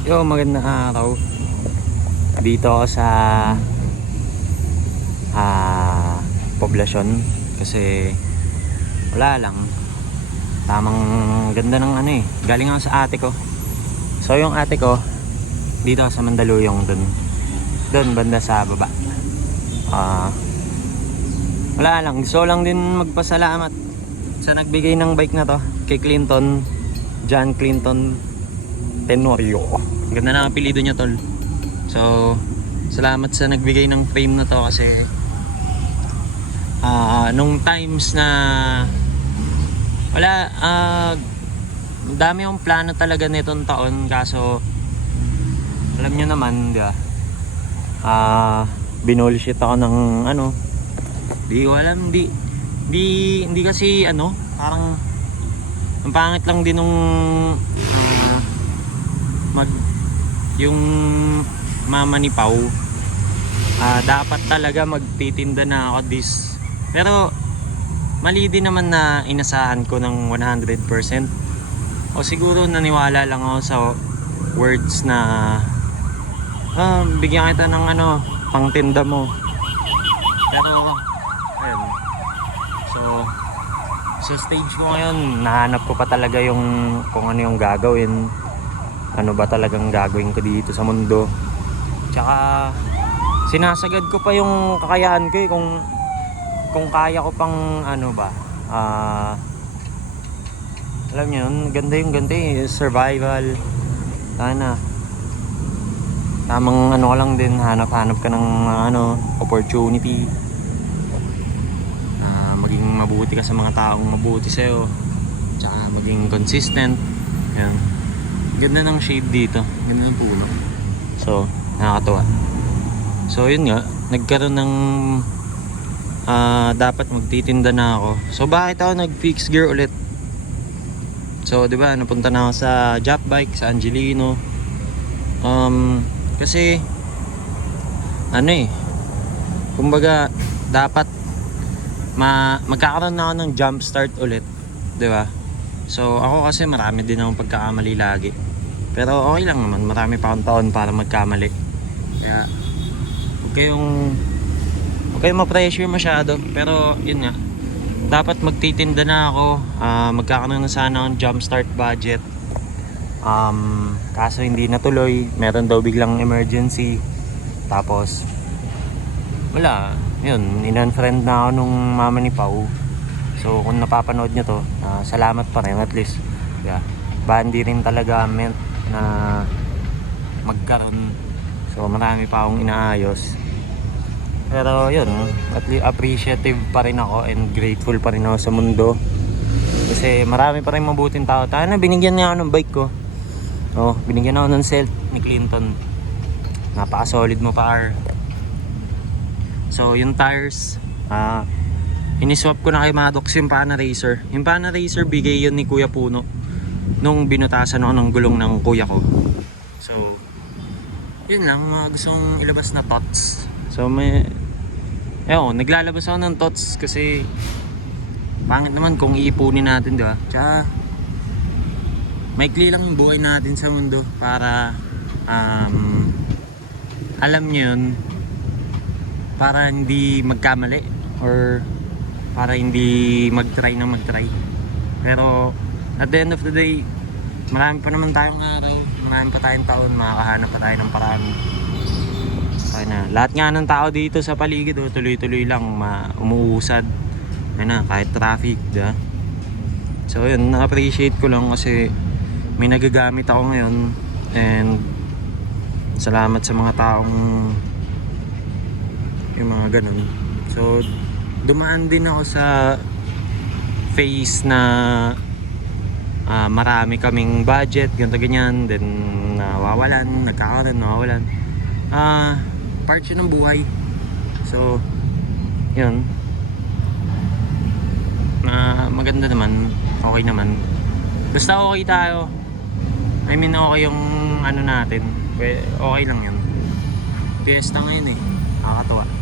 Yo, magandang araw. Dito sa ah poblasyon kasi wala lang. Tamang ganda ng ano eh. Galing ako sa ate ko. So yung ate ko dito sa Mandaluyong dun. Dun banda sa baba. Ah wala lang. Gusto lang din magpasalamat sa nagbigay ng bike na to kay Clinton John Clinton Tenorio ganda na ang apelido niya tol. So salamat sa nagbigay ng frame na to kasi ah nung times na wala ah dami yung plano talaga nitong taon kaso alam niyo naman di ba? Ah binullshit ako ng ano di ko alam di di hindi kasi ano parang ang pangit lang din nung ah, mag yung mama ni Pau ah, dapat talaga magtitinda na ako this. Pero mali din naman na inasahan ko ng 100% o siguro naniwala lang ako sa words na ah, bigyan kita ng ano pangtinda mo. Pero ayun. So sa stage ko ngayon nahanap ko pa talaga yung kung ano yung gagawin ano ba talagang gagawin ko dito sa mundo? Tsaka sinasagad ko pa yung kakayahan ko eh kung kung kaya ko pang ano ba ah alam niyo yun ganda yung ganda eh survival. Sana. Tamang ano ka lang din hanap-hanap ka ng ano opportunity. Na maging mabuti ka sa mga taong mabuti sa'yo. Tsaka maging consistent. Yan ganda ng shade dito. Ganda ng puno. So nakakatuwa. So yun nga nagkaroon ng ah, dapat magtitinda na ako. So bakit ako nag fix gear ulit? So di ba napunta na ako sa Jap Bike sa Angelino. Um, kasi ano eh kumbaga dapat ma magkakaroon na ako ng jump start ulit, 'di ba? So ako kasi marami din akong pagkakamali lagi. Pero okay lang naman, marami pa akong taon para magkamali. Kaya huwag kayong huwag kayong ma-pressure masyado, pero yun nga. Dapat magtitinda na ako, ah, magkakaroon na sana ng jump start budget. Um, kaso hindi natuloy, meron daw biglang emergency. Tapos wala, yun, in-unfriend na ako nung mama ni Pau. So kung napapanood nyo to, ah, salamat pa rin at least. Yeah. Bandi rin talaga meant na magkaroon. So marami pa akong inaayos. Pero yun, at appreciative pa rin ako and grateful pa rin ako sa mundo. Kasi marami pa rin mabuting tao. Tayo na, binigyan niya ako ng bike ko. Oh, binigyan ako ng cell ni Clinton. Napaka-solid mo pa, R. So, yung tires, ah, iniswap ko na kay Maddox yung Pana Racer. Yung Pana Racer, bigay yun ni Kuya Puno nung binutasan ako ng gulong ng kuya ko. So, yun lang, mga gustong ilabas na tots. So, may, ewan, naglalabas ako ng tots kasi pangit naman kung iipunin natin, di ba? Tsaka, maikli lang yung buhay natin sa mundo para um, alam nyo yun para hindi magkamali or para hindi mag-try na mag-try. Pero at the end of the day, marami pa naman tayong araw, marami pa tayong taon, makakahanap pa tayo ng paraan. Kaya na, lahat nga ng tao dito sa paligid, oh, tuloy-tuloy lang, ma umuusad. Kaya na, kahit traffic, di ba? So yun, na-appreciate ko lang kasi may nagagamit ako ngayon and salamat sa mga taong yung mga ganun. So, dumaan din ako sa phase na ah, marami kaming budget, ganito ganyan, then nawawalan, nagkakaroon, nawawalan. Ah, part yun ng buhay. So, yun. Na maganda naman, okay naman. Basta okay tayo. I mean, okay yung ano natin. Okay lang yun. Fiesta ngayon eh. Nakakatuwa.